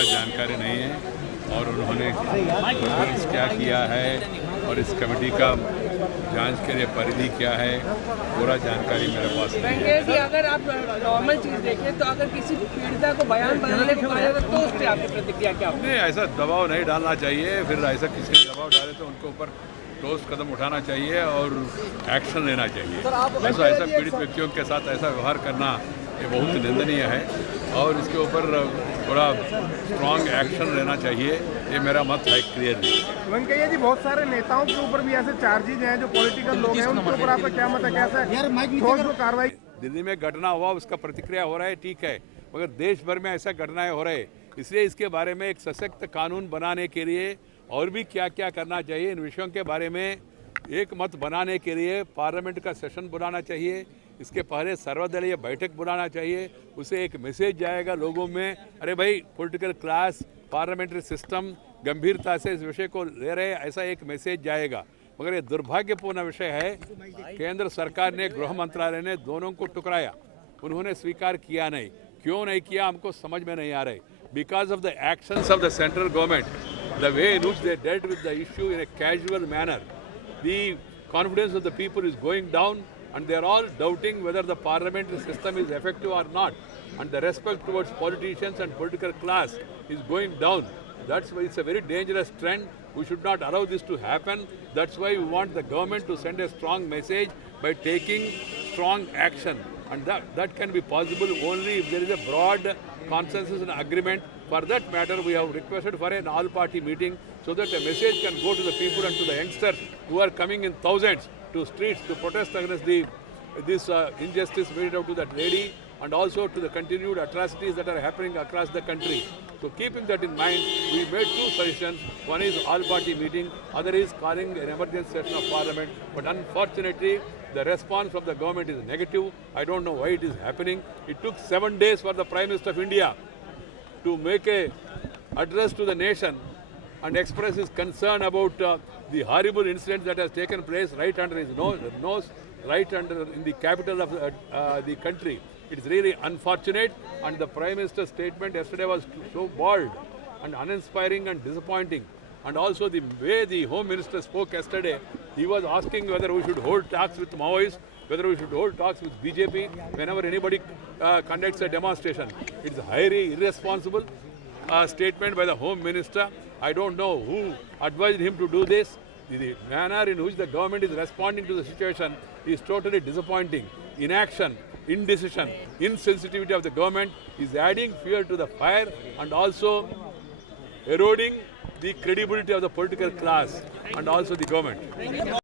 पूरा जानकारी नहीं है और उन्होंने प्रेफरेंस क्या किया है और इस कमेटी का जांच के लिए परिधि क्या है, पूरा जानकारी मेरे पास नहीं है। कि अगर आप नॉर्मल चीज देखें तो अगर किसी पीड़िता को बयान बनाने को कहा जाए तो उस पर आपकी प्रतिक्रिया क्या होगी? नहीं, ऐसा दबाव नहीं डालना चाहिए। फिर ऐसा किसी ने दबाव डाले तो उनके ऊपर ठोस कदम उठाना चाहिए और एक्शन लेना चाहिए। ऐसा पीड़ित व्यक्तियों के साथ ऐसा व्यवहार करना ये बहुत निंदनीय है और इसके ऊपर थोड़ा स्ट्रांग एक्शन लेना चाहिए। ये मेरा मत है क्लियरली। वेंकैया जी, बहुत सारे नेताओं के ऊपर भी ऐसे चार्जेज हैं जो पॉलिटिकल लोग हैं, उनके ऊपर आपका क्या मत है? कैसे ठोस जो कार्रवाई? दिल्ली में घटना हुआ, उसका प्रतिक्रिया हो रहा है, ठीक है, मगर देश भर में ऐसा घटनाएं हो रहे, इसलिए इसके बारे में एक सशक्त कानून बनाने के लिए और भी क्या क्या करना चाहिए, इन विषयों के बारे में एक मत बनाने के लिए पार्लियामेंट का सेशन बुलाना चाहिए। इसके पहले सर्वदलीय बैठक बुलाना चाहिए। उसे एक मैसेज जाएगा लोगों में, अरे भाई पॉलिटिकल क्लास, पार्लियामेंट्री सिस्टम गंभीरता से इस विषय को ले रहे, ऐसा एक मैसेज जाएगा। मगर ये दुर्भाग्यपूर्ण विषय है, केंद्र सरकार ने, गृह मंत्रालय ने दोनों को टुकराया, उन्होंने स्वीकार किया नहीं। क्यों नहीं किया हमको समझ में नहीं आ रही। Because of the actions of the central government, the way in which they dealt with the issue in a casual manner, the confidence of the people is going down and they are all doubting whether the parliamentary system is effective or not, and the respect towards politicians and political class is going down. That's why it's a very dangerous trend. We should not allow this to happen. That's why we want the government to send a strong message by taking strong action, and that can be possible only if there is a broad consensus and agreement. For that matter, we have requested for an all-party meeting so that a message can go to the people and to the youngsters who are coming in thousands to streets to protest against this injustice meted out to that lady, and also to the continued atrocities that are happening across the country. So keeping that in mind, we made two suggestions. One is all-party meeting, other is calling an emergency session of parliament. But unfortunately, the response from the government is negative. I don't know why it is happening. It took 7 days for the Prime Minister of India to make a address to the nation and express his concern about the horrible incident that has taken place right under his nose, right under in the capital of the country. It is really unfortunate, and the Prime Minister's statement yesterday was so bald and uninspiring and disappointing. And also the way the Home Minister spoke yesterday, he was asking whether we should hold talks with Maoists, whether we should hold talks with BJP whenever anybody conducts a demonstration. It's a highly irresponsible statement by the Home Minister. I don't know who advised him to do this. The manner in which the government is responding to the situation is totally disappointing. Inaction, indecision, insensitivity of the government is adding fuel to the fire and also eroding the credibility of the political class and also the government.